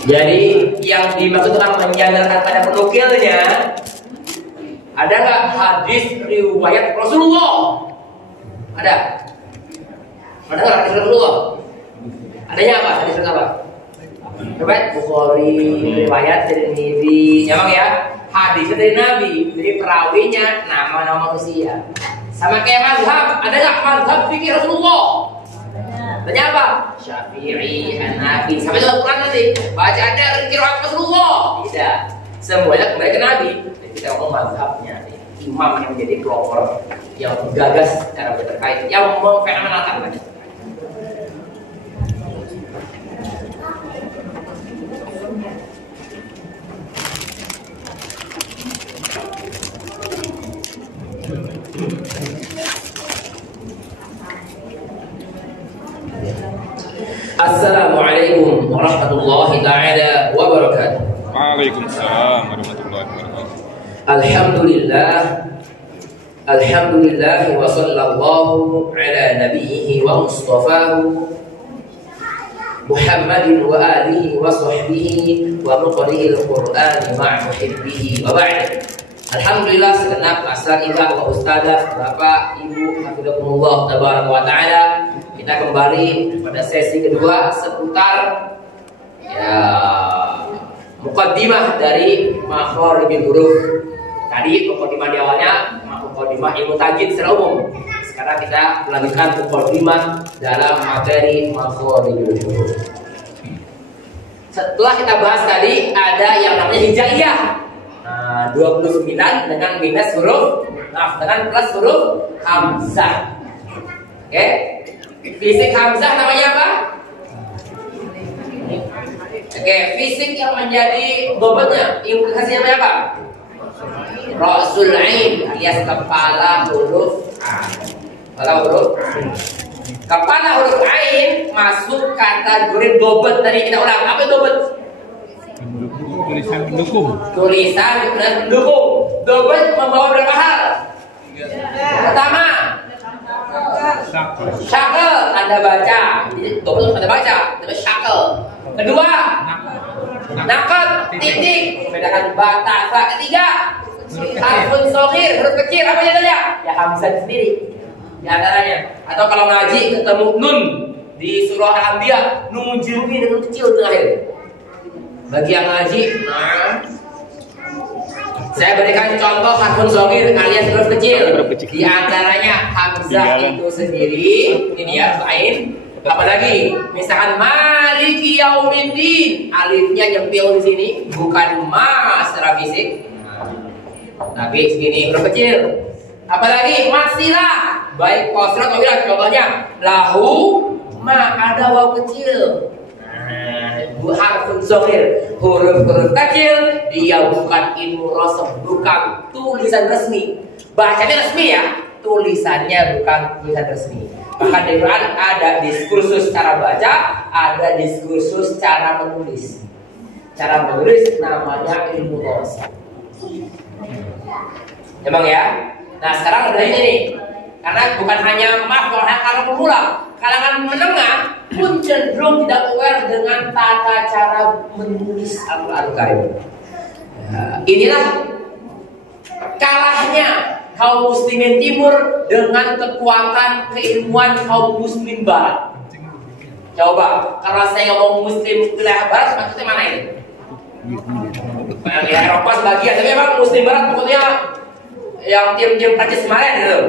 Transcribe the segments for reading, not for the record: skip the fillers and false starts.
Jadi yang dimaksudkan menyandarkan pada penukilnya, ada nggak hadis riwayat Rasulullah? Ada? Ada nggak hadis Rasulullah? Adanya apa? Hadis apa? Riwayat Bukhari, riwayat Tirmidzi, ya bang ya. Hadisnya dari Nabi, jadi perawinya nama-nama manusia. Sama kayak mazhab, ada nggak mazhab fikih Rasulullah? Tanya apa? Syafi'i, Hanafi. Sampai dalam Quran nanti baca ada riwayat Rasulullah. Tidak, semuanya kembali ke Nabi. Jadi kita ngomong mazhabnya, imam yang menjadi pelopor, yang gagas cara terkait, yang memfenomenalkan. Assalamualaikum warahmatullahi ta'ala wabarakatuh. Waalaikumsalam warahmatullahi wabarakatuh. Alhamdulillah wa sallallahu ala nabiyhi wa mustafahu Muhammadin wa alihi wa sahbihi wa muqri'il Qur'ani ma'a muhibbihi wa ba'd. Alhamdulillah segenap asatidz wa ustadzah, Bapak, Ibu, hafizakumullah tabaraka wa taala. Kita kembali pada sesi kedua seputar muqaddimah dari makharijul huruf. Tadi muqaddimah di awalnya muqaddimah ilmu tajwid secara umum. Sekarang kita melanjutkan muqaddimah dalam materi makharijul huruf. Setelah kita bahas tadi ada yang namanya hijaiyah. 29 dengan minus huruf, dengan plus huruf hamzah. Oke? Fisik hamzah namanya apa? Oke, fisik yang menjadi bobotnya, implikasinya namanya apa? Rasul ain alias kepala huruf A. Kepala huruf A. Kepala huruf ain masuk kategori bobot. Tadi kita ulang, apa itu bobot? Tulisan pendukung. Tulisan pendukung. Bobot membawa berapa hal? Pertama, syakel, tanda baca. Jadi dobel tanda baca, itu syakel. Kedua, nakat, titik, membedakan ba, ta, sa. Ketiga, harfun shagir, huruf kecil. Apa jadinya? Ya hamzah sendiri. Di antaranya. Atau kalau ngaji ketemu nun di surah Al-Anbiya, nun jilmi dengan kecil terakhir. Bagi yang ngaji, saya berikan contoh harfun shagir alias huruf kecil. Di antaranya hamzah itu sendiri, ini ya, lain. Apalagi misalkan maliki yaumiddin, alifnya nyempil di sini, bukan ma secara fisik. Tapi segini huruf kecil. Apalagi masilah, baik qasrah atau wilah. Contohnya lahu ma ada waw kecil. Harfun shagir, huruf-huruf kecil, dia bukan ilmu rasm, bukan tulisan resmi. Bacanya resmi ya, tulisannya bukan tulisan resmi. Bahkan di Quran ada diskursus cara baca, ada diskursus cara menulis. Cara menulis namanya ilmu rasm. Emang ya? Nah sekarang udah ini nih, karena bukan hanya kalau pemula, kalangan menengah pun cenderung tidak aware dengan tata cara menulis Al-Quran Karim. Inilah kalahnya kaum muslimin timur dengan kekuatan keilmuan kaum muslim barat. Coba, karena saya ngomong muslim wilayah barat, maksudnya mana ini? Ya, Eropa sebagian, tapi memang muslim barat maksudnya yang tim-tim Prancis kemarin gitu.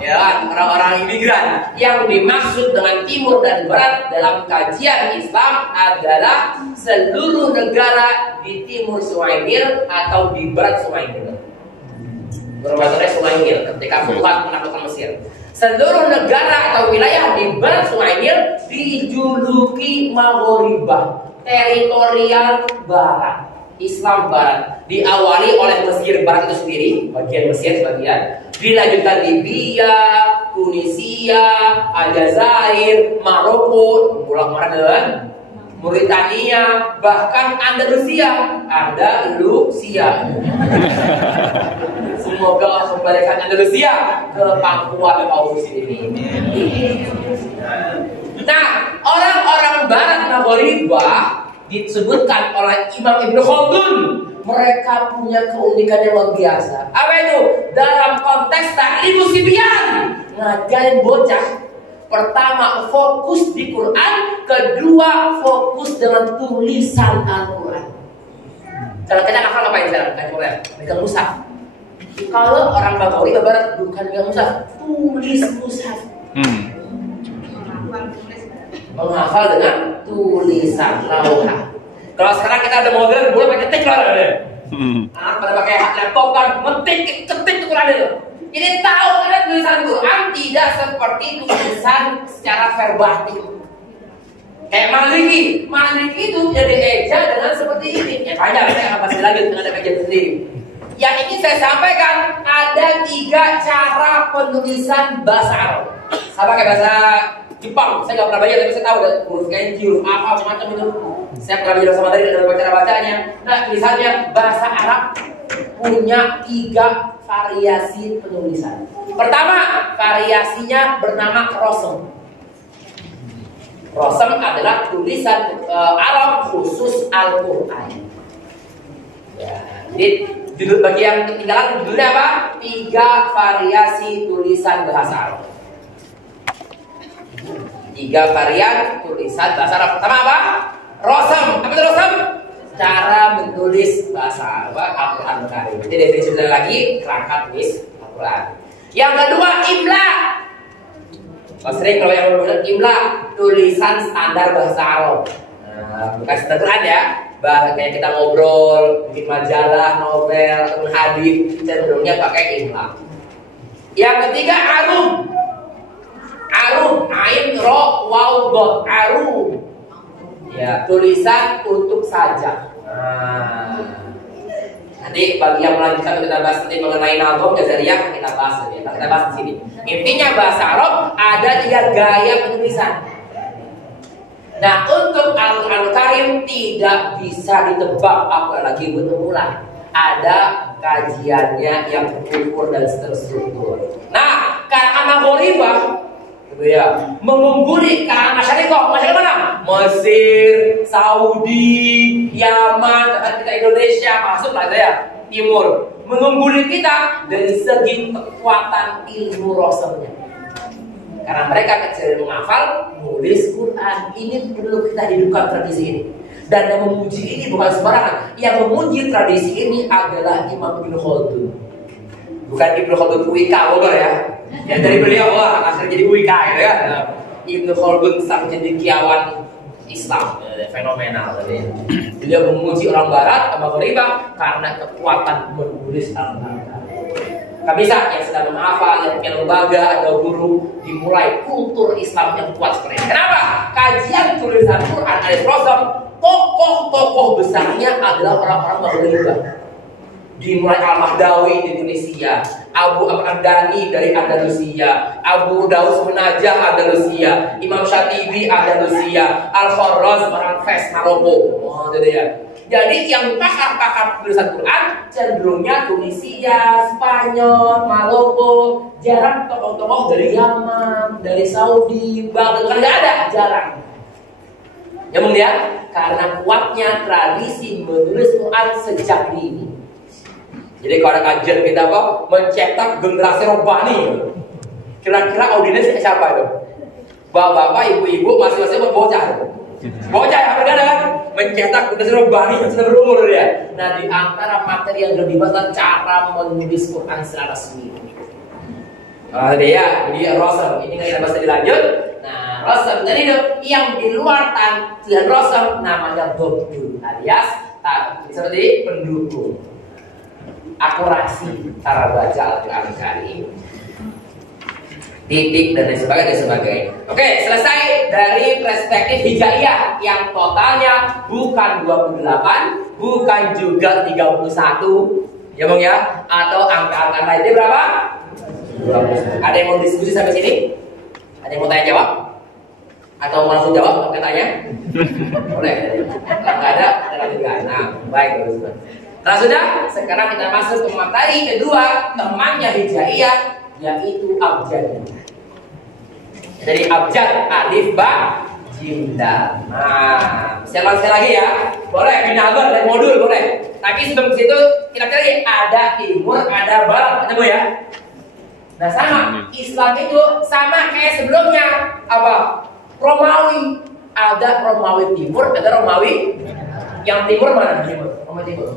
Ya, orang-orang imigran. Yang dimaksud dengan timur dan barat dalam kajian Islam adalah seluruh negara di timur Sungai Nil atau di barat Sungai Nil. Bermaksudnya Sungai Nil ketika Fuad menaklukkan Mesir. Seluruh negara atau wilayah di barat Sungai Nil dijuluki Maghribah, teritorial barat. Islam barat diawali oleh Mesir barat itu sendiri, bagian Mesir sebagian, dilanjutkan Libya, Tunisia, Aljazair, Maroko, Mauritania, bahkan Andalusia. Semoga Allah kembalikan Andalusia ke pangkuan kaum muslimin. Nah, orang-orang barat Maghribah disebutkan oleh Imam Ibnu Khaldun, mereka punya keunikan yang luar biasa. Apa itu? Dalam konteks ta'limu sibyan, ngajarin bocah. Pertama fokus di Quran, kedua fokus dengan tulisan Al-Quran. Kalau kita ngafal ngapain sekarang? Kan Quran, megang mushaf. Kalau orang Bagawi Barat bukan megang mushaf, tulis mushaf. Menghafal dengan tulisan lauha. Kalau sekarang kita ada model, boleh pakai ketik lah ada. Anak pada pakai laptop kan, ketik Quran itu. Jadi tahu karena tulisan Quran tidak seperti tulisan secara verbatim. Kayak Maliki itu jadi eja dengan seperti ini. Ya panjang, saya akan pasti lagi dengan ada eja sendiri. Yang ini saya sampaikan ada 3 cara penulisan bahasa Arab. Sama kayak bahasa Jepang, saya nggak pernah baca tapi saya tahu ada huruf kanji, huruf apa macam-macam itu. Saya pernah belajar sama tadi dalam cara bacanya. Nah, misalnya bahasa Arab punya 3 variasi penulisan. Pertama, variasinya bernama rosem. Rosem adalah tulisan Arab khusus Al-Quran. Ya, jadi judul bagi yang ketinggalan judulnya apa? 3 variasi tulisan bahasa Arab. 3 varian tulisan bahasa Arab. Pertama apa? Rosem. Apa itu rosem? Cara menulis bahasa Arab Al-Quran Karim. Jadi definisi lagi kerangka tulis Al-Quran. Yang kedua imla. Sering kalau yang berbeda imla, tulisan standar bahasa Arab. Nah, bukan standar Quran ya. Bahasa kayak kita ngobrol, bikin majalah, novel, atau hadis, cenderungnya pakai imla. Yang ketiga arum. Arum, ain, ro, waw, dot, arum. Ya, tulisan untuk saja. Nanti bagi yang melanjutkan kita bahas nanti mengenai nalgom jazariyah kita bahas nanti. Kita bahas di sini. Intinya bahasa Arab ada 3 gaya penulisan. Nah, untuk Al-Quran Karim tidak bisa ditebak apalagi bermula. Ada kajiannya yang terukur dan terstruktur. Nah, karangan Maghribah ya, mengungguli kalangan masyarakat mana? Mesir, Saudi, Yaman, kita Indonesia masuk lah ya, Timur. Mengungguli kita dari segi kekuatan ilmu rosemnya. Karena mereka kecil menghafal, nulis Quran. Ini perlu kita hidupkan tradisi ini. Dan yang memuji ini bukan sembarangan. Yang memuji tradisi ini adalah Imam Ibnu Khaldun. Bukan Ibnu Khaldun UIK Bogor ya. Yang dari beliau akhirnya jadi UIK gitu ya. Ibnu Khaldun sang cendekiawan Islam, fenomenal tadi. Beliau memuji orang Barat sama Maghribah karena kekuatan menulis Al-Quran. Gak bisa yang sedang menghafal, yang punya lembaga atau guru dimulai kultur Islam yang kuat seperti ini. Kenapa? Kajian tulisan Quran alias Rasul, tokoh-tokoh besarnya adalah orang-orang Maghribah. Dimulai Al-Mahdawi di Indonesia, Abu Al-Andani dari Andalusia, Abu Daud Semenajah Andalusia, Imam Syatibi Andalusia, Al-Kharraz orang Fes Maroko. Oh, gitu ya. Jadi yang pakar-pakar tulisan Quran cenderungnya Tunisia, Spanyol, Maroko, jarang tokoh-tokoh dari Yaman, dari Saudi, bahkan nggak ada, jarang. Ya kemudian karena kuatnya tradisi menulis Quran sejak dini. Jadi kalau ada kajian kita kok mencetak generasi robbani, kira-kira audiensnya siapa itu? Bapak-bapak, ibu-ibu, masing-masing bocah. Bocah yang berbeda kan? Mencetak generasi robbani yang sudah berumur ya. Nah, di antara materi yang lebih dibahas cara menulis Quran secara resmi. Ya, ini Rasul. Ini nggak kita bahas lebih lanjut. Nah, Rasul jadi yang di luar tulisan Rasul namanya Dobdul alias seperti pendukung. Akurasi cara baca Al-Quran Karim, titik dan lain sebagainya. Oke, selesai dari perspektif hijaiyah yang totalnya bukan 28, bukan juga 31, ya Bang ya, atau angka-angka lainnya berapa? 20. Ada yang mau diskusi sampai sini? Ada yang mau tanya jawab? Atau mau langsung jawab katanya? Boleh. Kalau nggak ada lanjutkan. Nah, baik bagus. Nah sudah, sekarang kita masuk ke materi kedua temannya hijaiyah yaitu abjad. Jadi abjad alif ba jim dal. Nah, saya ulang lagi ya. Boleh binabar dan modul boleh. Tapi sebelum situ kita cari ada timur, ada barat, ketemu ya. Nah sama, Islam itu sama kayak sebelumnya apa? Romawi. Ada Romawi timur, ada Romawi yang timur mana? Timur, Romawi timur.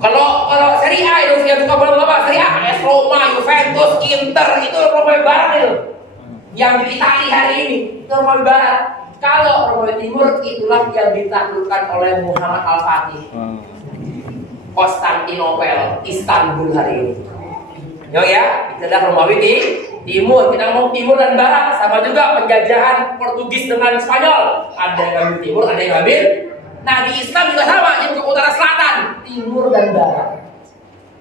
Kalau Serie A itu yang suka bola Serie A, AS Roma, Juventus, Inter itu Romawi barat itu. Yang di Italia hari ini itu Romawi barat. Kalau Romawi timur itulah yang ditaklukkan oleh Muhammad Al-Fatih. Konstantinopel, Istanbul hari ini. Yo ya, itu adalah Romawi di timur. Kita ngomong timur dan barat, sama juga penjajahan Portugis dengan Spanyol. Ada yang ngambil timur, ada yang ngambil. Nah di Islam juga sama, di utara selatan, timur dan barat.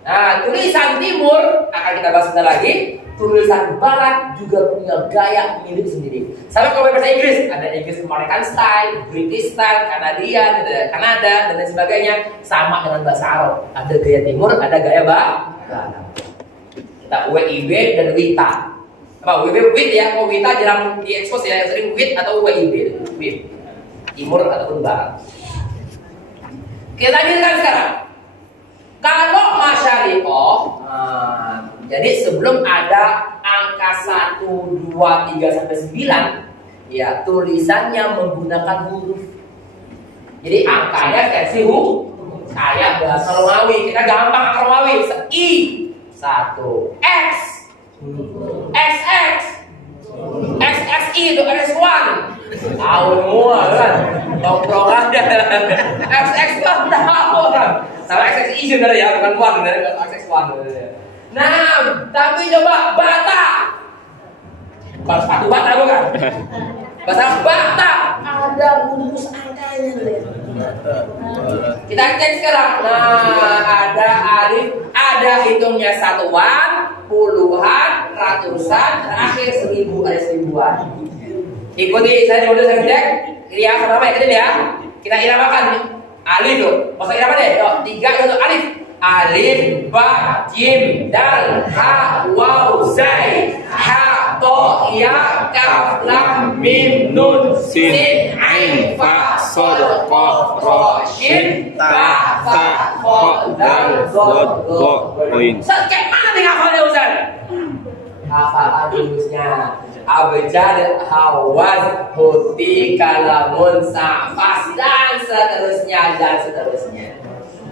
Nah tulisan timur akan kita bahas sebentar lagi. Tulisan barat juga punya gaya milik sendiri. Sama kalau bahasa Inggris, ada Inggris American style, British style, Kanadian, ada Kanada dan lain sebagainya. Sama dengan bahasa Arab, ada gaya timur, ada gaya barat. Kita WIB dan WITA. Apa WIT ya? Kalau WITA jarang diekspos ya, sering WIT atau WIB. WIT timur ataupun barat. Kita lanjutkan sekarang. Kalau masyariqah, jadi sebelum ada angka 1, 2, 3 sampai 9, ya tulisannya menggunakan huruf. Jadi angkanya versi huruf. Kayak bahasa Romawi, kita gampang Romawi. I 1, X, XX, XXI itu XS1. Tahu semua kan? Tongkrongan XX kan tahu kan? Sama XXI sebenarnya ya, bukan one sebenarnya, XX1. Nah, tapi coba bata. Kalau sepatu bata bukan? Bahasa bata ada rumus angkanya. Kita cek sekarang. Nah, ada alif, ada hitungnya satuan, puluhan, ratusan, terakhir 1000, ada 1000-an. Ikuti saya dulu saya cek. Ini yang pertama ya, kita iramakan alif tuh. Masuk irama deh. Yuk, 3 itu alif. Alif, ba, jim, dal, ha, waw, zai, ha, to, ya, kaf, lam, mim, nun, sin, ain, fa, sod, qaf, ro, shin, ta, fa, kho, dal, zod, go, poin. Kayak mana nih hafalnya Ustaz? Hafalan rumusnya. Abjad, hawaz, huti, kalamun, safas, dan seterusnya.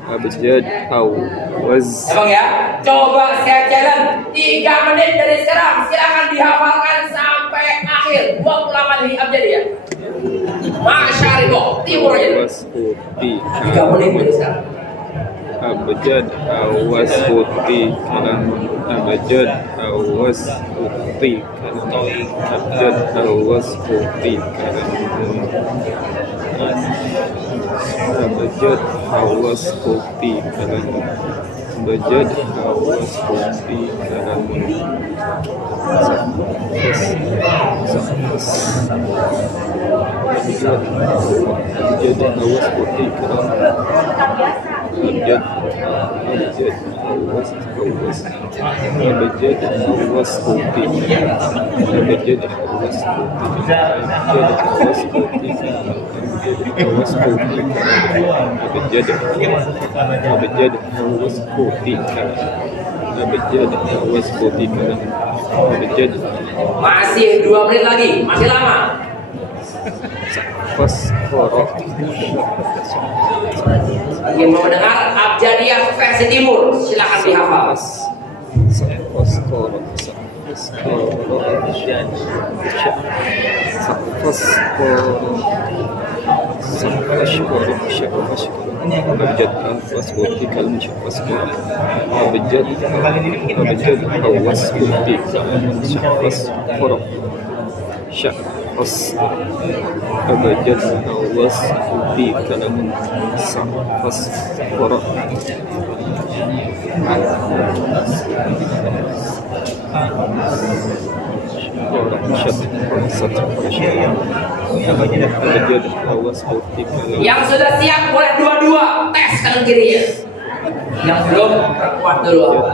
Abjad, hawaz. Emang ya? Coba saya challenge 3 menit dari sekarang. Silakan dihafalkan sampai akhir 28 abjad ya. Masyariqah timur aja. Hawaz, huti. 3 menit dari sekarang. Abjad, hawaz, huti, kalamun. Abjad, hawaz, huti, kalamun. Abjad, hawaz, huti, kalamun. Abjad, hawaz, huti, kalamun. Abjad, hawaz, huti, kalamun. Abjad, hawaz, huti, kalamun. Abjad, hawaz, huti, abjad, hawaz, Masih 2 menit lagi, masih lama. Ingin mau mendengar abjadiyah versi timur, silakan dihafal. Abjad, hawaz, huti, kalamun. Safas, qara. Yang sudah siap boleh dua-dua tes kanan kirinya. Yang belum perkuat dulu apa?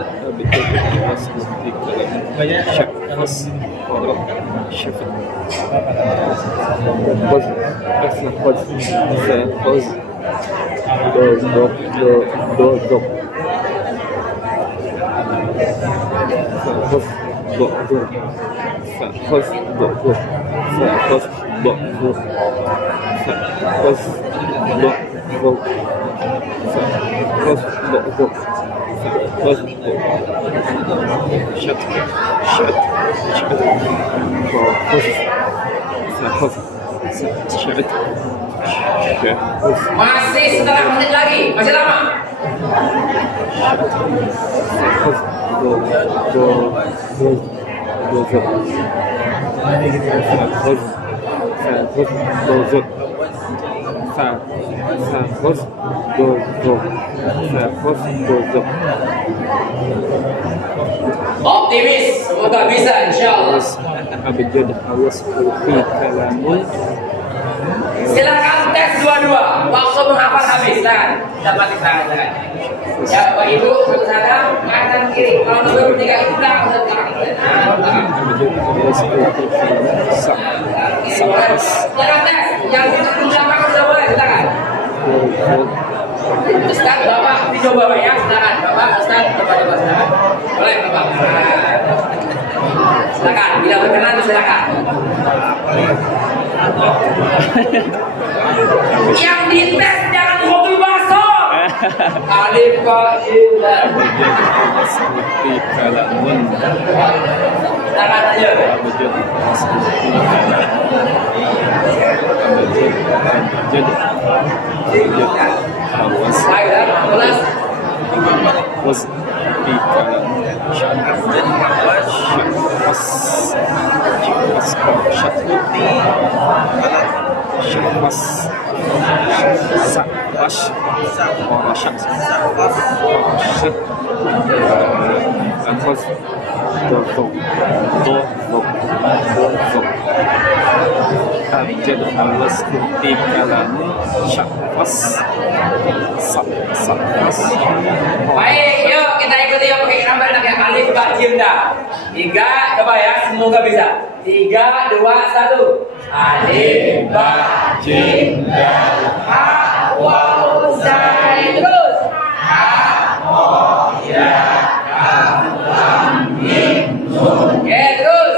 Masih setengah menit lagi, masih lama. Optimis, semoga bisa insyaallah. Silakan tes dua-dua. Waktu menghafal habis, silakan. Dapat silakan. Ya, Bapak Ibu, satu sana, kanan kiri. Kalau nomor bertiga itu belakang, belakang. Silakan tes. Yang di belakang sudah boleh, silakan. Ustaz, Bapak dicoba Pak ya, silakan. Bapak, Ustaz, coba silakan. Boleh Bapak. Silakan, bila berkenan silakan. Yang dites jangan hobi bakso. Alif Qasim dan silakan aja. Baik, yuk kita ikuti yang pakai gambar lagi alif ba jim dah. 3, coba ya, semoga bisa. 3, 2, 1. Alif ba jim dal ha waw zai terus. Ha ho ya kaf lam mim nun. Oke, terus.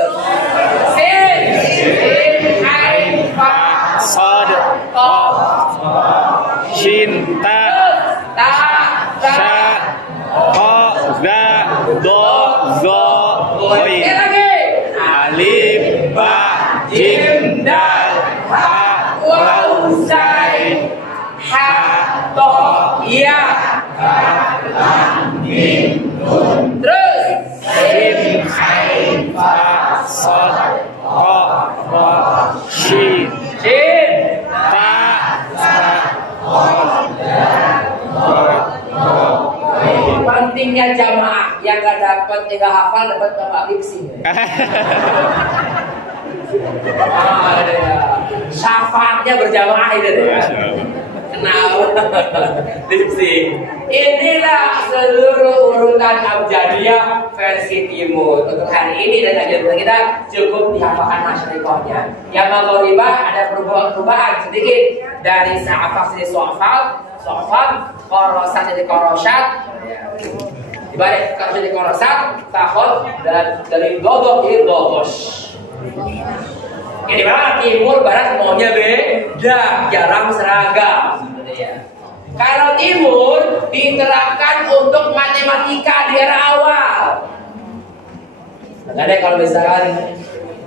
Sin ain fa Sad, qaf Shin, Ta, ta Sha, Ha, Za, Do, Zo, Hoi. lagi. Alif, Ba, Jim, Dal, Ha, Waw zai ha to ya terus Shin, Ain, Fa, Sad, Ha, Ra, Shin, jin Ta, pentingnya jamaah yang gak dapat tidak hafal dapat bapak lipsing. Syafaatnya berjamaah itu ya. Kenal lipsing. Inilah seluruh urutan abjadiyah versi timur. Untuk hari ini dan ajaran kita cukup dihafalkan masyarakat. Yang maghribah ada perubahan sedikit dari sa'afak jadi so'fal, korosat jadi korosat. Dibalik kalau jadi korosat, tahod dan dari dodoh jadi dodos. Ini mana timur barat maunya beda, jarang seragam. Kalau timur diterapkan untuk matematika di era awal. Ada kalau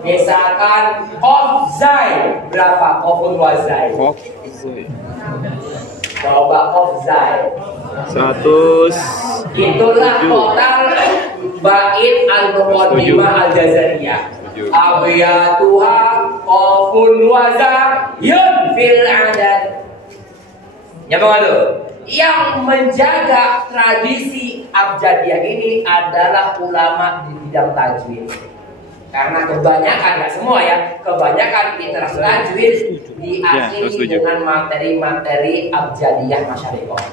misalkan qaf zai berapa qafun wa zai? Coba qaf zai 100. itulah total bait al-muqaddimah al-jazariyah. Abiyatuha qafun wa zayun fil adad. Ya Bang Adu, yang menjaga tradisi abjadiyah ini adalah ulama di bidang tajwid. Karena kebanyakan, nggak semua ya, kebanyakan literasi tajwid diakhiri dengan materi-materi abjadiyah masyarakat.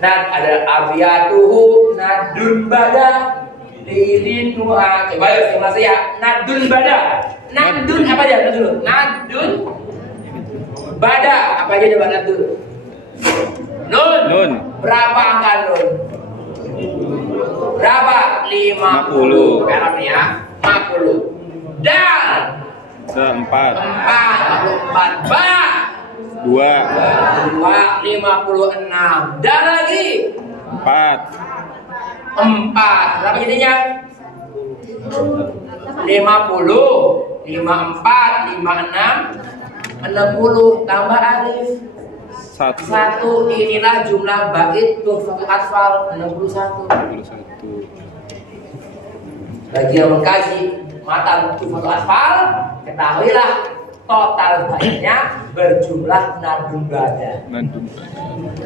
Nad ada abiyatuhu nadun bada lirin nuha. Coba yuk sama saya. Nadun bada. Nadun apa aja? Nadun. Nadun bada. Apa aja coba nadun? Nun. Nun. Berapa angka nun? Berapa? 50. Berapa nih ya? 50. Dal. 4. 4. Ba. 2. 56. Dan lagi 4. 4. Berapa jadinya? 50. 54. 56. 60. Tambah alif 1. 1. Inilah jumlah bait tuhfatul atfal 61. Bagi yang mengkaji matan tuhfatul atfal, ketahuilah total baitnya berjumlah nadun bada.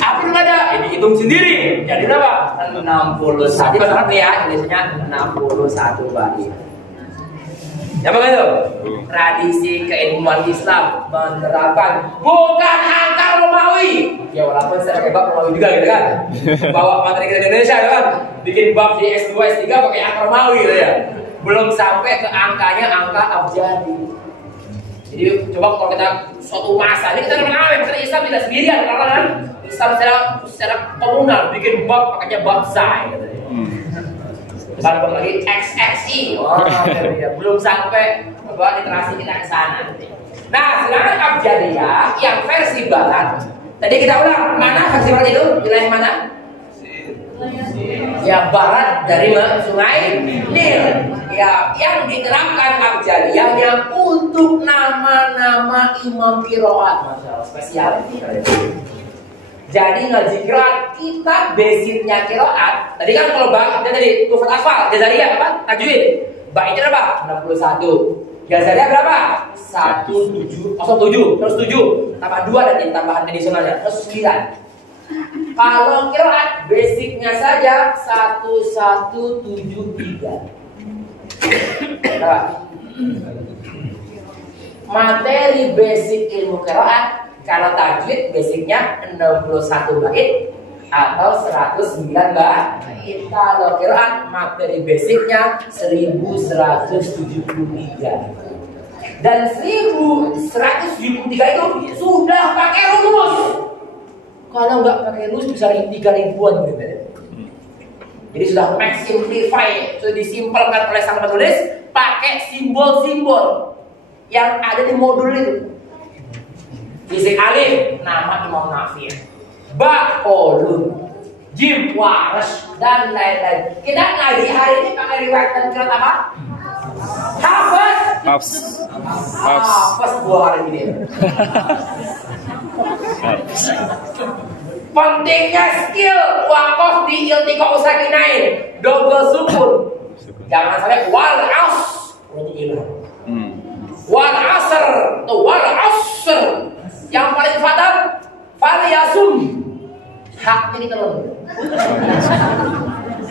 Apa yang ada? Ini hitung sendiri. Jadi berapa? 61. Benar ya, tulisannya 61 bait. Ya begitu. Tradisi keilmuan Islam menerapkan bukan angka Romawi. Ya walaupun saya pakai bab Romawi juga gitu kan. Bawa materi ke Indonesia kan. Bikin bab di S2, S3 pakai angka Romawi gitu ya. Belum sampai ke angkanya angka abjadi. Jadi coba kalau kita suatu masa ini kita mengalami karena Islam tidak sendirian karena kan Islam secara komunal bikin bab pakainya bab Zai gitu. Baru lagi XXI, belum sampai literasi kita ke sana. Nah, sedangkan abjadiyah yang versi barat, tadi kita ulang mana versi barat itu? Wilayah mana? Ya barat dari Sungai Nil. Ya, yang diterapkan abjadiyahnya untuk nama-nama imam qiraat, masalah spesial. Jadi ngaji qiraat kita basicnya qiraat. Tadi kan kalau tadi tufat asfal, jazariyah apa? Tajwid. Baitnya berapa? 61. Jazariyah berapa? 17. Terus 7. Tambah 2 dan tambahan additionalnya. Terus 9. Kalau qiraat basicnya saja 1173. Nah, materi basic ilmu qiraat kalau tajwid basicnya 61 bait atau 109 bait. Kalau qiraat materi basicnya 1173. Dan 1173 itu sudah pakai rumus. Kalau nggak pakai rumus bisa 3.000-an gitu. Jadi sudah max simplify, sudah disimpelkan oleh sang penulis pakai simbol-simbol yang ada di modul itu. Fisik alif, nama Imam Nafi. Ba, Qolun, Jim, Waras, dan lain-lain. Kita ngaji hari ini pakai riwayat dan qiraat apa? Hafs. Hafs 2 hari ini. Pentingnya skill waqaf di iltiqa usakinain, double sukun. Jangan sampai wal as. Wal asr, wal asr. Yang paling fatal fal yasum. Haknya ditelan.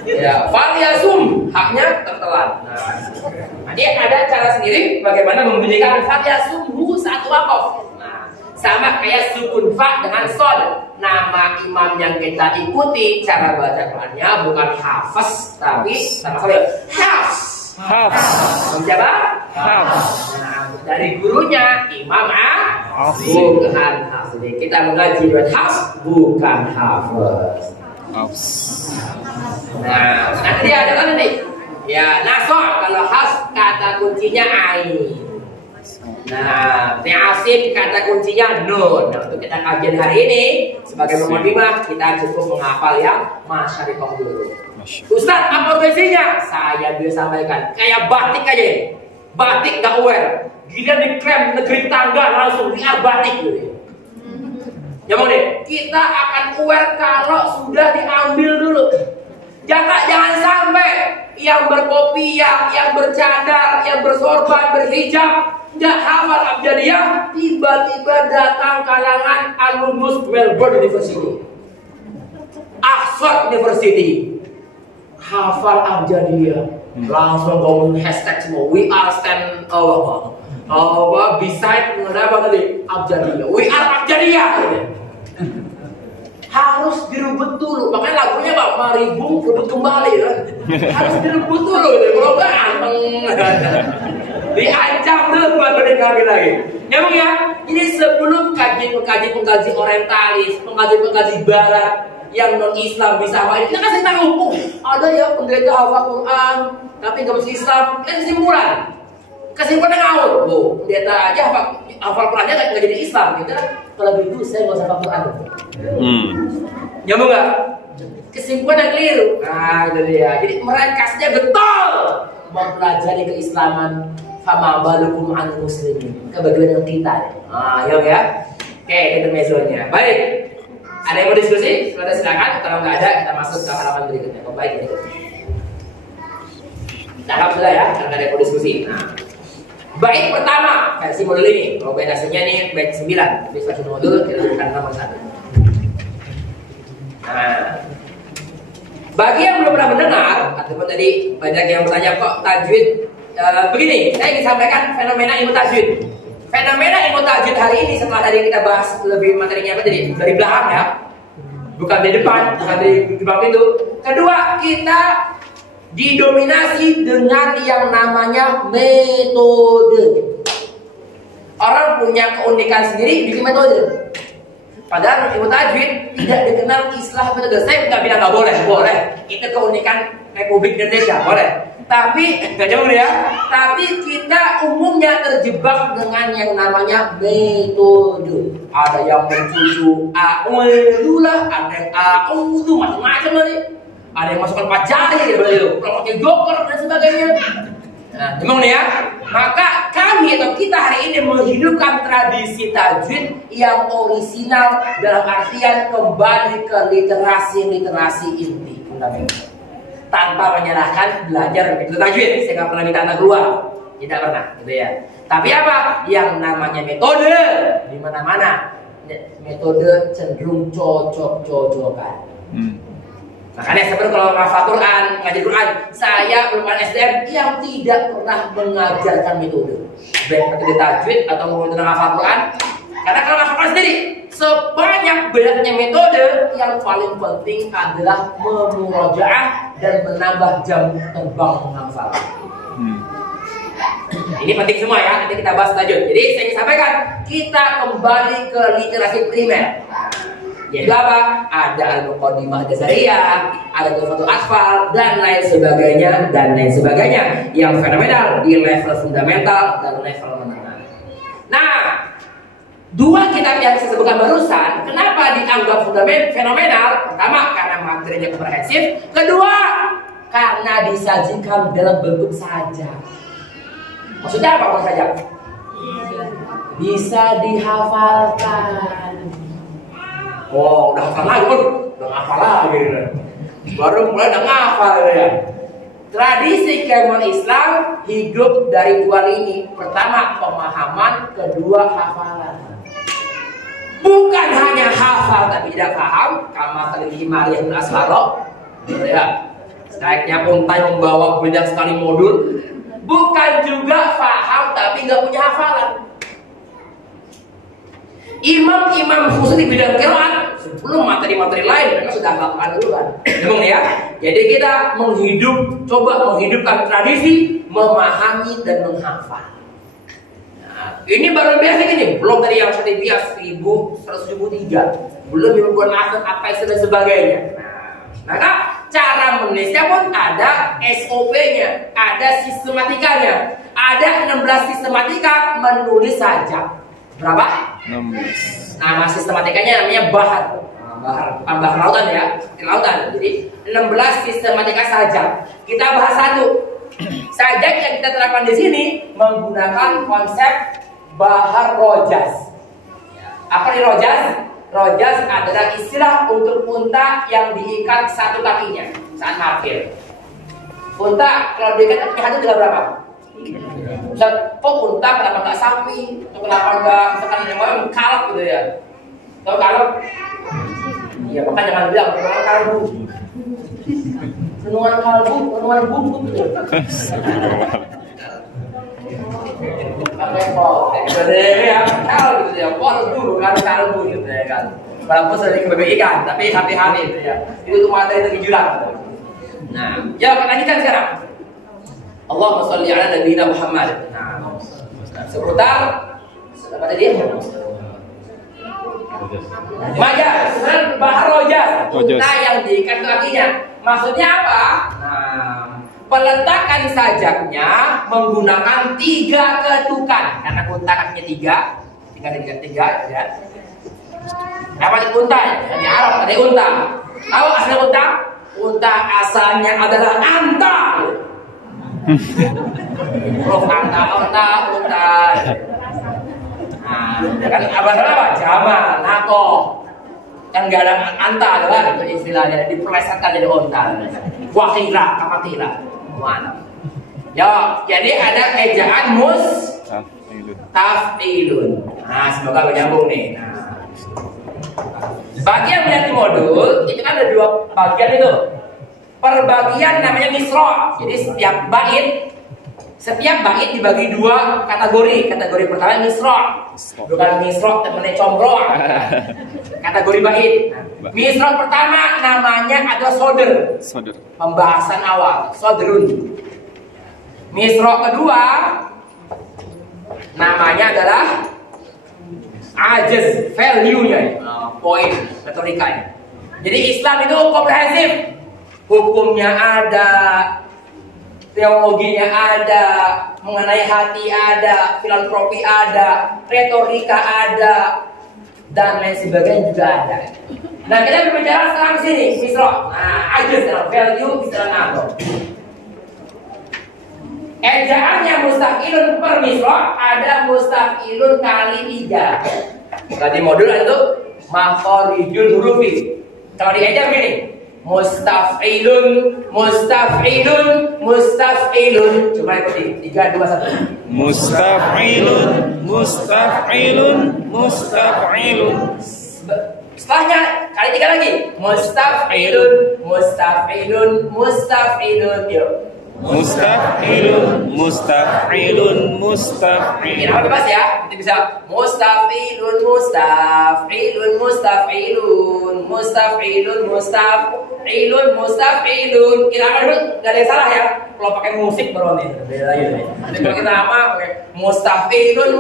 Ya, fal yasum, haknya tertelan. Nah, dia ada cara sendiri bagaimana membunyikan fal yasumhu saat waqaf. Sama kayak sukun fa dengan sol. Nama imam yang kita ikuti cara baca Qurannya bukan hafaz tapi sama-sama hafs. Siapa? Hafs. Nah, dari gurunya Imam bukan hafs. Kita mengaji dengan hafs bukan hafaz. Nah, nanti ada kan nanti. Ya, naso kalau hafs kata kuncinya ain. Nah, Asim kata kuncinya nun. Nah, untuk kita kajian hari ini sebagai pemulimah kita cukup menghafal yang masyarakat dulu. Ustaz, apa basinya? Saya bisa sampaikan kayak batik aja. Batik nggak aware. Gila diklaim negeri tangga langsung lihat batik gitu. Ya mau deh, kita akan aware kalau sudah diambil dulu. Jangan sampai yang berkopiah, yang bercadar, yang bersorban, berhijab nggak hafal abjadiyah, tiba-tiba datang kalangan alumnus Melbourne University, Oxford University, hafal abjadiyah, langsung ngomong hashtag semua, we are stand beside apa tadi abjadiyah, we are abjadiyah. harus direbut dulu. Makanya lagunya Pak, mari Bung rebut kembali ya. Harus direbut dulu, kalau enggak anteng. Diancam dulu baru diambil lagi. Emang ya, ini sebelum pengkaji orientalis, pengkaji barat yang non Islam bisa hafal, kita kasih tahu, ada ya pendeta hafal Quran, tapi nggak masuk Islam. Kita kesimpulannya ngawur. Loh, pendeta aja hafal Qurannya nggak jadi Islam. Gitu kan? Kalau begitu saya nggak usah hafal Quran. Nyambung nggak? Kesimpulannya keliru. Nah, itu dia. Jadi mereka saja betul mempelajari keislaman. Fama balukum an muslimin. Kebagian kita. Nah, ya. Oke, intermezzonya. Baik. Ada yang mau diskusi? Silakan. Kalau nggak ada, kita masuk ke halaman berikutnya. Baik, berikutnya. Alhamdulillah ya, karena ada yang mau diskusi. Nah, bait pertama versi modul ini. Kalau bait aslinya nih bait 9. Tapi versi modul kita bukan nomor 1. Nah, bagi yang belum pernah mendengar ataupun tadi banyak yang bertanya kok tajwid begini, saya ingin sampaikan fenomena ilmu tajwid. Fenomena ilmu tajwid hari ini setelah tadi kita bahas lebih materinya apa tadi dari belakang ya, bukan dari depan, bukan dari bawah itu. Kedua, kita didominasi dengan yang namanya metode. Orang punya keunikan sendiri bikin metode. Padahal ilmu tajwid tidak dikenal istilah metode. Saya nggak bilang nggak boleh, boleh. Itu keunikan Republik Indonesia, boleh. Tapi nggak jauh ya. Tapi kita umumnya terjebak dengan yang namanya metode. Ada yang mencucu AU lah, ada yang AU itu macam-macam nih. Ada yang masukkan 4 jari gitu, pakai joker dan sebagainya. Nah, memang nih ya. Maka kami atau kita hari ini menghidupkan tradisi tajwid yang orisinal dalam artian kembali ke literasi inti fundamental. Tanpa menyerahkan belajar metode tajwid. Saya nggak pernah minta anak keluar, tidak pernah, gitu ya. Tapi apa? Yang namanya metode di mana-mana, metode cenderung cocok-cocokan. Makanya sebenarnya kalau hafal Quran, ngajar Quran, saya merupakan SDM yang tidak pernah mengajarkan metode, baik metode tajwid atau metode hafal Quran. Karena kalau hafal Quran sendiri, sebanyak banyaknya metode, yang paling penting adalah memurojaah dan menambah jam terbang menghafal. Ini penting semua ya, nanti kita bahas lanjut. Jadi saya ingin sampaikan, kita kembali ke literasi primer. Yaitu apa? Ada al-muqaddimah dasariyah, ada tufatul atfal, dan lain sebagainya yang fenomenal di level fundamental dan level menengah. Nah, dua kitab yang saya sebutkan barusan, kenapa dianggap fenomenal? Pertama, karena materinya komprehensif. Kedua, karena disajikan dalam bentuk sajak. Maksudnya apa sajak? Bisa dihafalkan. Oh, udah hafal lagi, udah ngafal lagi. Baru mulai udah ngafal ya. Tradisi keilmuan Islam hidup dari dua lini. Pertama, pemahaman. Kedua, hafalan. Bukan hanya hafal tapi tidak paham. Kama tadi Maria bin Aswaro, ya. Sebaiknya untai membawa banyak sekali modul. Bukan juga paham tapi nggak punya hafalan. Imam-imam khusus di bidang qiraat sebelum materi-materi lain mereka sudah hafal duluan. Memang ya. Jadi kita coba menghidupkan tradisi memahami dan menghafal. Nah, ini baru biasa gini, belum dari yang seperti biasa 1173, belum ribuan asal apa dan sebagainya. Nah, maka cara menulisnya pun ada SOP-nya, ada sistematikanya. Ada 16 sistematika menulis saja. Berapa? 16. Nama sistematikanya namanya bahar. Bahar lautan ya, lautan. Jadi 16 sistematika sajak. Kita bahas satu. Sajak yang kita terapkan di sini menggunakan konsep bahar rojas. Apa nih rojas? Rojas adalah istilah untuk unta yang diikat satu kakinya saat parkir. Unta kalau diikat kakinya tinggal berapa? Kok unta kenapa nggak sapi? Atau kenapa nggak misalkan yang lain kalb gitu ya? Tahu kalb? Iya, makanya jangan bilang renungan kalbu. Renungan kalbu, renungan bumbu. Pakai kok, jadi ya kalb gitu ya. Kok dulu kan kalbu gitu ya kan. Walaupun sudah dikembalikan, tapi hati-hati ya. Itu materi dari jurang. Nah, ya lanjutkan sekarang. Allahumma sholli ala nabiyina Muhammad. Nah, seputar apa tadi? Majas, bahar rojas. Unta yang diikat kakinya. Maksudnya apa? Nah, peletakan sajaknya menggunakan 3 ketukan. Karena unta kakinya 3 ya. Apa itu unta? Di Arab ada unta. Tahu asal unta? Unta asalnya adalah anta. Huruf anta. Nah, kan apa? Jamal, nako. Kan gak ada anta kan itu istilahnya dipelesetkan jadi unta. Wakhira, kamatira. Mana? Ya, jadi ada ejaan taf'ilun. Nah, semoga menyambung nih. Nah, bagi yang melihat di modul itu kan ada 2 bagian itu. Perbagian namanya misra. Jadi setiap bait dibagi 2 kategori. Kategori pertama misra. Bukan misra temennya combro. Kategori bait. Misra pertama namanya adalah soder. Pembahasan awal, soderun. Misra kedua namanya adalah ajaz, value-nya, poin, retorikanya. Jadi Islam itu komprehensif. Hukumnya ada, teologinya ada, mengenai hati ada, filantropi ada, retorika ada, dan lain sebagainya juga ada. Nah, kita berbicara sekarang sini, misra. Nah, ajaz, value, istilah nato. Ejaannya mustafilun per misra, ada mustafilun kali 3. Tadi modul itu makharijul hurufi. Kalau di eja begini, mustafilun. Coba ikuti, 3, 2, 1. Mustafilun. Setelahnya kali 3 lagi, mustafilun. Yuk. Mustafilun. Kita bebas ya. Nanti bisa mustafilun. Kita dulu nggak ada yang salah ya. Kalau pakai musik baru nih. Beda lagi. Nanti kalau kita apa? Pakai mustafilun.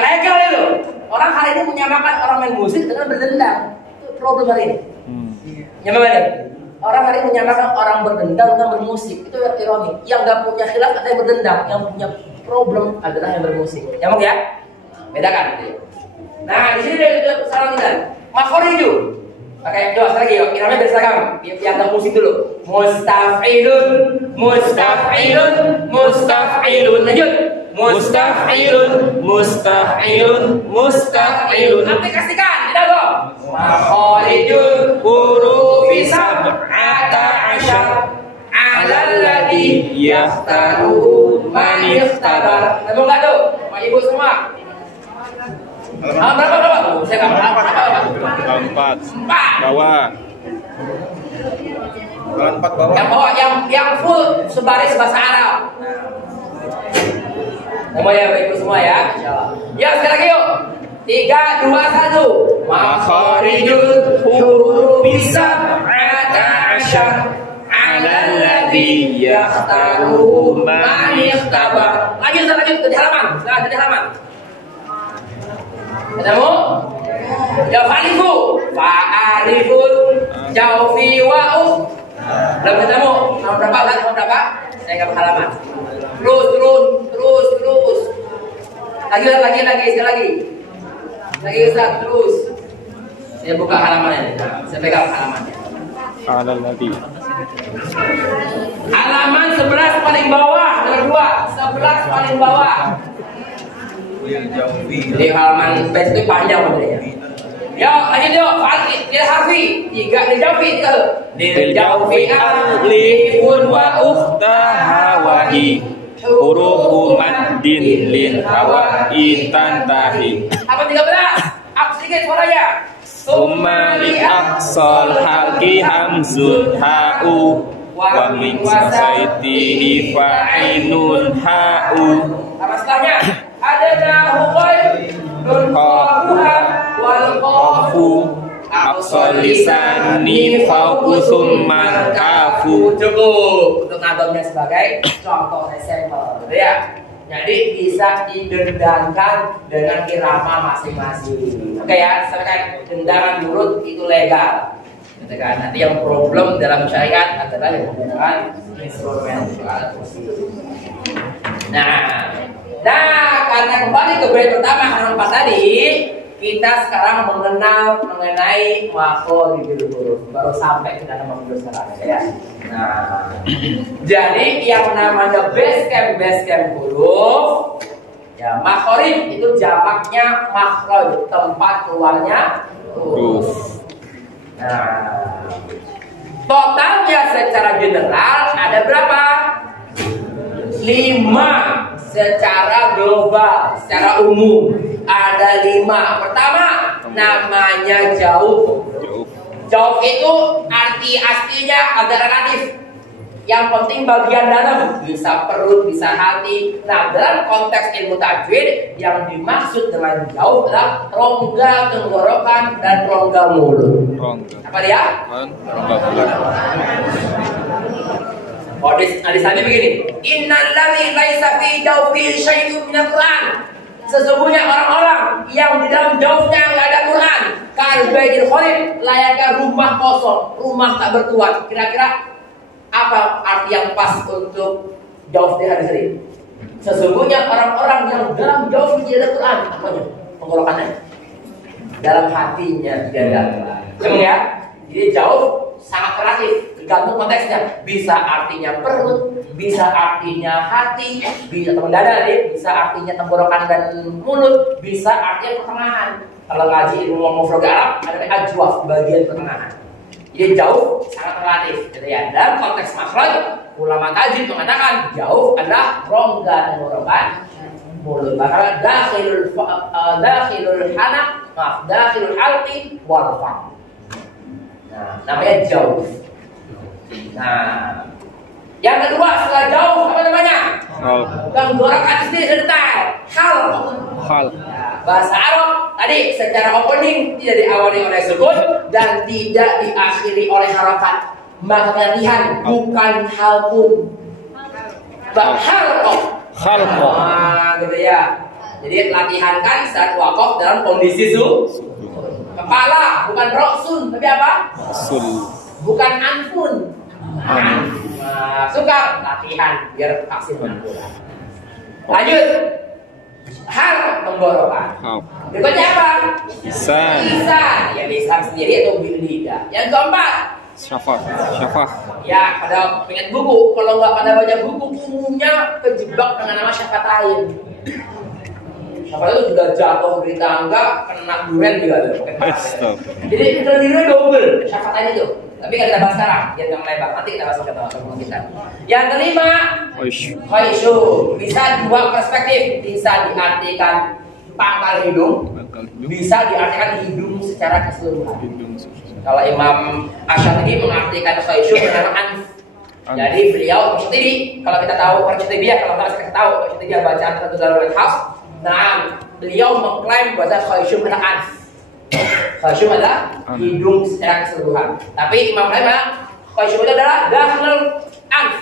Legal itu. Orang hari ini menyamakan orang main musik dengan berdendang. Itu problem hari ini. Nyamakan. Orang hari ini menyamakan orang berdendang dengan bermusik. Itu ironi. Yang nggak punya khilaf ada yang berdendang. Yang punya problem adalah yang bermusik. Nyambung ya? Bedakan. Nah, di sini ada kesalahan kita. Makhriju. Pakai doa lagi yuk. Irama berseragam. Biar musik dulu. Mustafilun. Lanjut. Mustafilun. Aplikasikan. Tidak kok. Makharijul hurufi sab'ata asyar. Alalladhi yaftaruhu man ikhtabar. Nemu nggak tuh? Pak Ibu semua. Berapa? Saya nggak berapa. 4. Bawah. 4 bawah. Yang bawah, yang full sebaris bahasa Arab. Semuanya Bapak Ibu semua ya. Ya sekali lagi yuk. 3, 2, 1. Makharijul hurufi sab'ata asyar. Alalladhi yaftaruhu man ikhtabar. Lanjut ke halaman. Silahkan ke halaman. Ketemu? Ya fa'alifun jaufi wa'u. Belum ketemu? Nomor berapa? Saya nggak halaman. Terus. Lagi, sekali lagi. Lagi Ustaz, terus. Saya buka halamannya. Saya pegang halamannya. Halaman 11 paling bawah, nomor 2. 11 paling bawah. Jadi halaman base itu panjang modelnya. Ya, lanjut yuk. Tidak harfi. 3 dijaufi. Dijaufi alifun wa ukhtaha wahi. Hurufu maddin lin hawa'i tantahi. Apa 13? Apa sedikit suaranya? Summa li aqsal halqi hamzun ha'u wa min wasaitihi fa'inun ha'u. Apa setelahnya? Ada nahu qaid nun aqsal lisani fauqu summa kafu. Cukup untuk ngadomnya sebagai contoh sampel, gitu ya. Jadi bisa didendangkan dengan irama masing-masing. Oke ya, misalkan dendangan mulut itu legal. Gitu kan. Nanti yang problem dalam syariat adalah yang menggunakan instrumental musik. Nah, karena kembali ke bait pertama halaman 4 tadi, kita sekarang mengenai makhorijul huruf. Baru sampai ke dalam makhrij sekarang ya. Nah, jadi yang namanya base camp huruf, ya makhrij itu jamaknya makhraj, tempat keluarnya huruf. Nah, totalnya secara general ada berapa? 5 secara global, secara umum ada 5. Pertama, namanya jauh. Jauh itu arti aslinya agak relatif. Yang penting bagian dalam, bisa perut, bisa hati. Nah, dalam konteks ilmu tajwid, yang dimaksud dengan jauh adalah rongga tenggorokan dan rongga mulut. Apa dia? Rongga mulut. Oh, di sana begini. Innalladzi laisa fi jawfi syai'un minal Qur'an. Sesungguhnya orang-orang yang di dalam jauhnya nggak ada Quran, kalbaitil khalid, layaknya rumah kosong, rumah tak bertuan. Kira-kira apa arti yang pas untuk jauh di hadis ini? Sesungguhnya orang-orang yang dalam jauh tidak ada Quran, apanya? Penggorokannya dalam hatinya tidak ada Quran. Ya, jadi jauh sangat relatif, tergantung konteksnya. Bisa artinya perut, bisa artinya hati, bisa teman dada, bisa artinya tenggorokan dan mulut, bisa artinya pertengahan. Kalau ngaji ilmu morfologi Arab ada ajwaf, bagian pertengahan. Jadi jauh sangat relatif, gitu ya. Dalam konteks makhraj, ulama tajwid mengatakan jauh adalah rongga tenggorokan mulut. Maka dakhilul halqi wal fam. Nah, namanya jauh. Nah, yang kedua setelah jauh apa namanya? Tenggorokan sendiri detail. Hal. Ya, bahasa Arab tadi secara opening tidak diawali oleh sukun dan tidak diakhiri oleh harakat. Maka latihan bukan halqun. Halqah. Nah, gitu ya. Jadi latihan kan saat wakaf dalam kondisi kepala, bukan roksun, tapi apa? Sul. Bukan anfun. Suka latihan biar vaksin akurat. Lanjut. Hal tenggorokan. Berikutnya apa? Lisan. Ya lisan sendiri atau lidah. Yang keempat. Syafah. Ya, pada pengen buku. Kalau nggak pada baca buku, umumnya kejebak dengan nama syafatain. Syafaat itu juga jatuh di tangga, kena duren juga. Jadi terdiri double syafatain itu. Tapi nggak kita bahas sekarang, biar nggak melebar. Nanti kita bahas ketemu kita. Yang kelima, khaisyu. Bisa dua perspektif. Bisa diartikan pangkal hidung, bisa diartikan hidung secara keseluruhan. Kalau Imam Asy-Syatibi mengartikan khaisyu dengan anf. Jadi beliau Asy-Syatibi, kalau kita tahu Asy-Syatibiyah, kalau kita tahu Asy-Syatibiyah bacaan satu dalam khas. Nah, beliau mengklaim bahwa khaisyu adalah anf. Khaisyu adalah hidung secara keseluruhan. Tapi Imam lain khaisyu adalah dakhilul anf.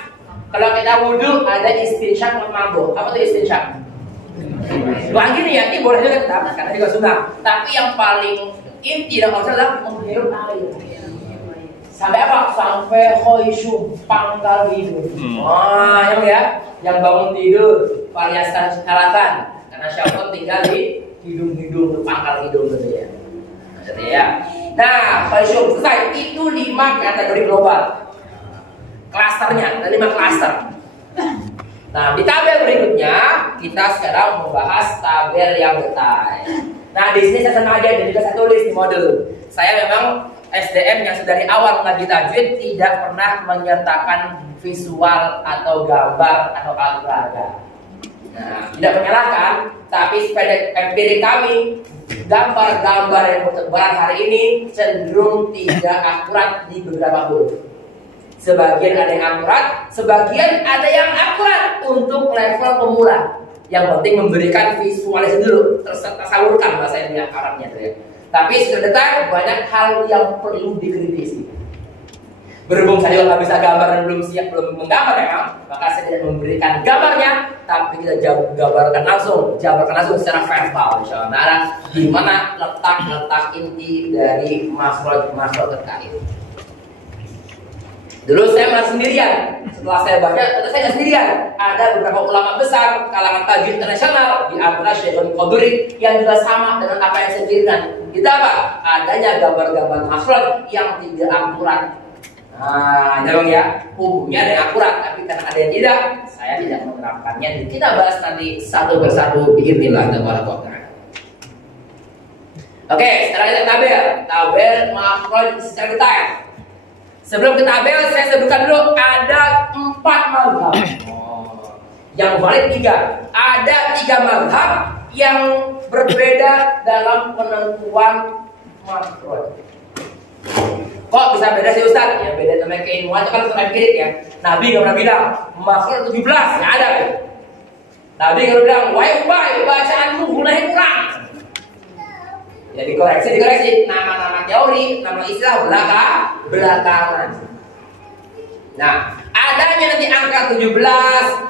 Kalau kita wudu ada istinsyak mabuk. Apa itu istinsyak? Doa gini ya, ini boleh juga tetap karena juga sunnah. Tapi yang paling inti dan maksud adalah menghirup air. Sampai apa? Sampai khaisyu pangkal hidung. Yang bangun tidur variasan syaratan. Karena syaitan tinggal di hidung-hidung, pangkal hidung gitu ya. Maksudnya ya. Nah, khaisyu selesai. Itu 5 kategori global. Klasternya, ada 5 klaster. Nah, di tabel berikutnya kita sekarang membahas tabel yang detail. Nah, di sini saya sengaja dan juga saya tulis di modul. Saya memang SDM yang dari awal mengaji tajwid tidak pernah menyertakan visual atau gambar atau alat peraga. Nah, tidak menyalahkan, tapi sepeda empirik kami, gambar-gambar yang bertebaran hari ini cenderung tidak akurat di beberapa huruf. Sebagian ada yang akurat, sebagian ada yang akurat untuk level pemula. Yang penting memberikan visualisasi dulu, tersawurkan bahasa Arabnya tuh ya. Tapi secara detail banyak hal yang perlu dikritisi. Berhubung saya juga nggak bisa gambar dan belum siap belum menggambar memang, maka saya tidak memberikan gambarnya, tapi kita jabarkan langsung secara verbal, insya Allah, di mana letak inti dari makhraj terkait. Dulu saya malah sendirian. Setelah saya baca, ternyata saya nggak sendirian. Ada beberapa ulama besar kalangan tajwid internasional di antara Syekhul Qaduri yang juga sama dengan apa yang saya pikirkan. Itu apa? Adanya gambar-gambar makhraj yang tidak akurat. Nah, dong ya, hukumnya ada yang akurat, tapi karena ada yang tidak, saya tidak menerapkannya. Dan kita bahas nanti satu persatu biidznillah taala. Oke, sekarang kita tabel makhraj secara detail. Sebelum kita tabel, saya sebutkan dulu ada 4 mazhab. Yang valid 3. Ada 3 mazhab yang berbeda dalam penentuan makhraj. Kok bisa beda sih Ustaz? Ya beda namanya keilmuan itu kan sudah empirik ya. Nabi nggak pernah bilang makhraj 17, nggak ada kan? Nabi nggak bilang wahai Ubay, bacaanmu mulai kurang. Ya dikoreksi. Nama-nama teori, nama istilah belakangan. Nah, adanya nanti angka 17,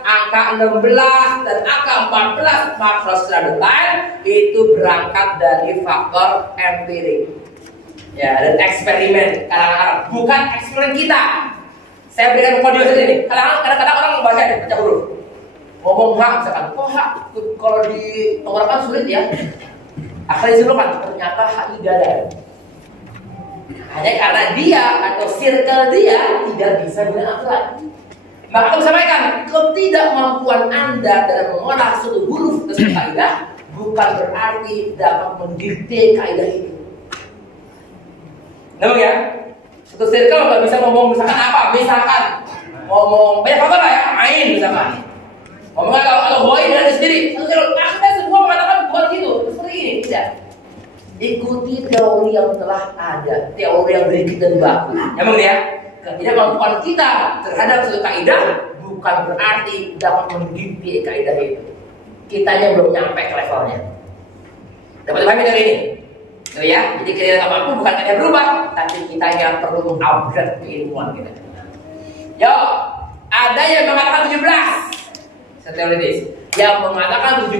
angka 16, dan angka 14 makhraj secara detail itu berangkat dari faktor empirik. Ya, dan eksperimen kalangan Arab, bukan eksperimen kita. Saya berikan kode saja ini. Kadang-kadang orang membaca ini, baca huruf. Ngomong hak misalkan, hak kalau ditonggorkan sulit ya. Akhirnya disimpulkan, ternyata hak tidak ada. Hanya karena dia atau circle dia tidak bisa dengan aturan. Maka aku sampaikan, ketidakmampuan Anda dalam mengolah suatu huruf ke suatu kaidah bukan berarti dapat mendikte kaidah itu. Nampak ya? Satu circle nggak bisa ngomong misalkan apa? Misalkan ngomong banyak faktor lah ya, main misalkan. Ngomongnya kalau boy dari sendiri, satu circle, kita semua mengatakan bukan gitu. Seperti ini, tidak. Ikuti teori yang telah ada, teori yang berikut dan baku. Nampak ya? Ketidakmampuan kita terhadap suatu kaidah bukan berarti dapat mendikte kaidah itu. Kitanya belum nyampe ke levelnya. Dapat dipahami dari ini? Oh ya, jadi kita mampu bukan hanya berubah, tapi kita yang perlu mengupgrade keilmuan kita. Yo, ada yang mengatakan 17 seteoritis, yang mengatakan 17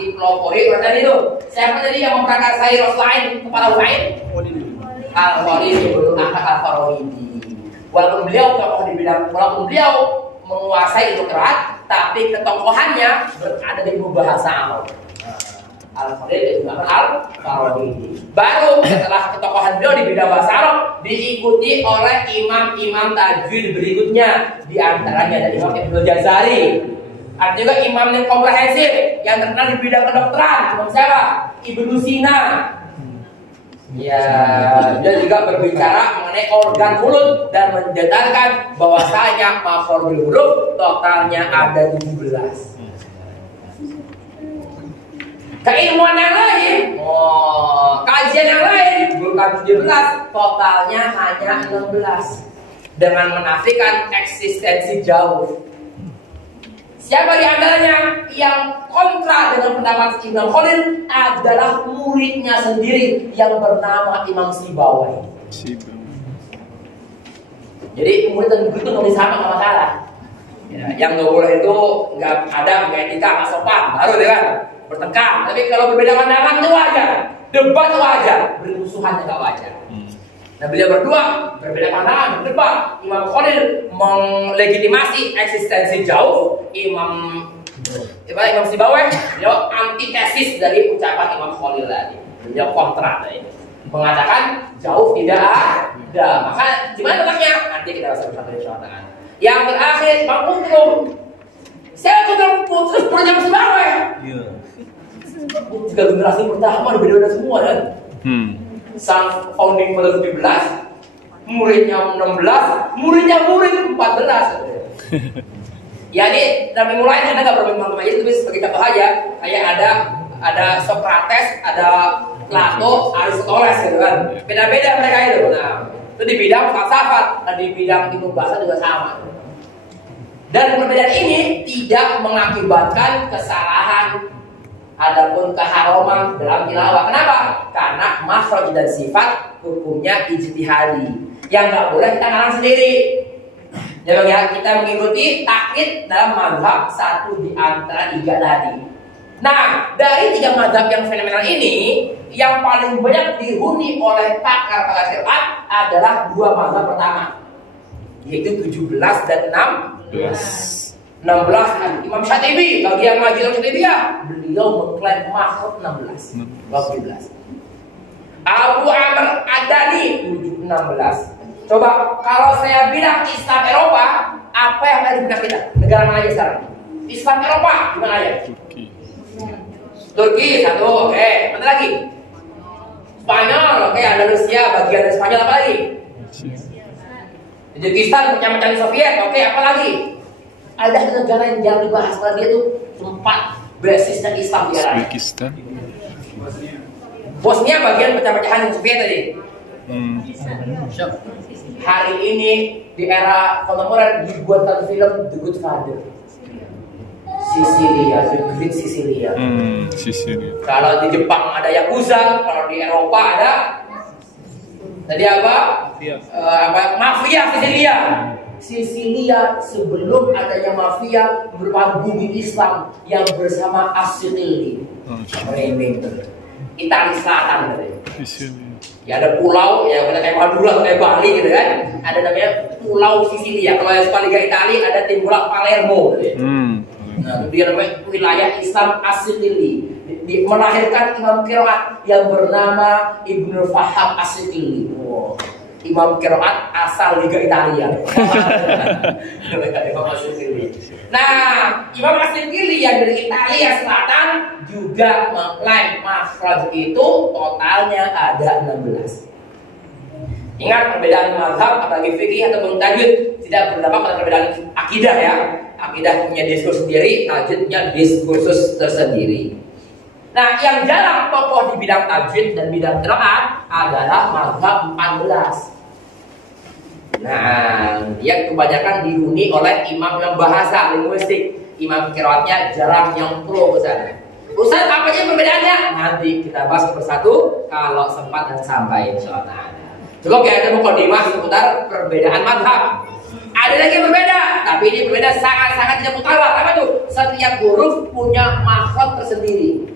dipelopori oleh tadi itu. Siapa tadi yang memprakarsai Rasulullah kepada Husain? Al-Khalid bin Al-Farahidi. Walaupun beliau menguasai ilmu qiraat, tapi ketokohannya berada di bahasa Arab. Al-Khalid bin Al-Farahidi. Baru setelah ketokohan beliau di bidang bahasa Arab diikuti oleh imam-imam tajwid berikutnya, di antaranya dari Imam Ibnu Jazari. Ada juga imam yang komprehensif yang terkenal di bidang kedokteran. Imam siapa? Ibnu Sina. Ya, dia juga berbicara mengenai organ mulut dan menjadalkan bahwasanya makhrajul huruf totalnya ada 17. Keilmuan yang lain, kajian yang lain bukan 17, totalnya hanya 16 dengan menafikan eksistensi jauh. Siapa di antaranya yang kontra dengan pendapat Imam Khalil adalah muridnya sendiri yang bernama Imam Sibawai. Jadi murid dan guru itu nggak bisa sama masalah. Ya, yang nggak boleh itu nggak ada nggak etika, nggak sopan, baru deh kan bertengkar. Tapi kalau berbeda pandangan itu wajar, debat wajar, bermusuhan nggak wajar. Nah beliau berdua berbeda pandangan, berdebat. Imam Khalil melegitimasi eksistensi jauh, Imam Sibawai beliau antitesis dari ucapan Imam Khalil tadi. Beliau kontra tadi, mengatakan jauh tidak ada. Maka gimana letaknya? Nanti kita bahas bersama insya. Yang terakhir Imam Qutb. Saya sudah putus Imam Sibawai. Tiga generasi pertama berbeda semua kan. Sang founding father 17, muridnya 16, murid 14. Ya ini dalam ilmu lain kita nggak bermain macam itu, tapi sebagai contoh aja, kayak ada Socrates, ada Plato, Aristoteles gitu kan, beda-beda mereka itu. Nah itu di bidang falsafat, dan di bidang ilmu bahasa juga sama. Dan perbedaan ini tidak mengakibatkan kesalahan Adapun keharuman dalam tilawah. Kenapa? Karena makhraj dan sifat hukumnya ijtihadi. Yang nggak boleh kita ngarang sendiri. Jadi ya, kita mengikuti taklid dalam mazhab satu di antara tiga tadi. Nah, dari tiga mazhab yang fenomenal ini, yang paling banyak dihuni oleh pakar-pakar syariat adalah dua mazhab pertama, yaitu 17 dan 16. 16 Imam Syatibi, bagi yang ngaji Syatibi ya, beliau mengklaim makhraj 16. 17. Abu Amr Ad-Dani 16. Coba kalau saya bilang Islam Eropa, apa yang ada di benak kita? Negara mana aja sekarang? Islam Eropa gimana aja? Turki satu, oke. Mana lagi? Spanyol, oke. Andalusia, bagian dari Spanyol apa lagi? Uzbekistan, pecah-pecah di Soviet, oke. Apa lagi? Ada negara yang jarang dibahas karena dia tuh tempat basisnya Islam di arah. Uzbekistan. Bosnia bagian pecah-pecahan di Soviet tadi. Hari ini di era kontemporer dibuatkan film The Good Father. Sisilia, The Great Sicilia. Sisilia. Kalau di Jepang ada Yakuza, kalau di Eropa ada tadi apa? Mafia Sisilia. Sisilia sebelum adanya mafia merupakan bumi Islam yang bersama As-Sicily. Italia Selatan tadi. Ya ada pulau, ya kayak Madura, kayak Bali gitu kan. Ada namanya Pulau Sisilia. Kalau yang suka Liga Italia ada tim bola Palermo. Gitu. Nah, dia namanya wilayah Islam As-Sicily. Melahirkan imam qiraat yang bernama Ibnu Faham As-Sicily. Wow. Imam qiraat asal Liga Italia. Nah, Imam As-Sicily yang dari Italia Selatan juga mengklaim makhraj itu totalnya ada 16. Ingat perbedaan mazhab apalagi fikih ataupun tajwid tidak berdampak pada perbedaan akidah ya. Akidah punya diskursus sendiri, tajwidnya diskursus tersendiri. Nah, yang jarang tokoh di bidang tajwid dan bidang qiraat adalah mazhab 14. Nah, dia kebanyakan dihuni oleh imam yang bahasa linguistik. Imam qiraatnya jarang yang pro ke sana. Ustaz, apa aja perbedaannya? Nanti kita bahas persatu kalau sempat dan sampai insyaallah. Cukup ya, ada mukadimah seputar perbedaan mazhab. Ada lagi yang berbeda, tapi ini berbeda sangat-sangat tidak mutabar. Apa tuh? Setiap huruf punya makhraj tersendiri.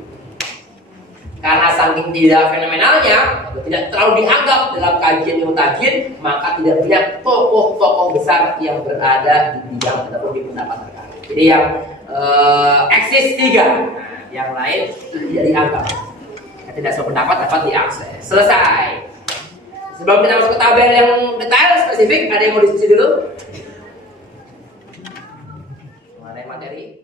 Karena saking tidak fenomenalnya atau tidak terlalu dianggap dalam kajian ilmu tajwid, maka tidak banyak tokoh-tokoh besar yang berada di bidang ataupun di pendapat mereka. Jadi yang eksis 3, yang lain tidak dianggap. Yang tidak sependapat dapat diakses. Selesai. Sebelum kita masuk ke tabel yang detail spesifik, ada yang mau diskusi dulu? Mengenai materi?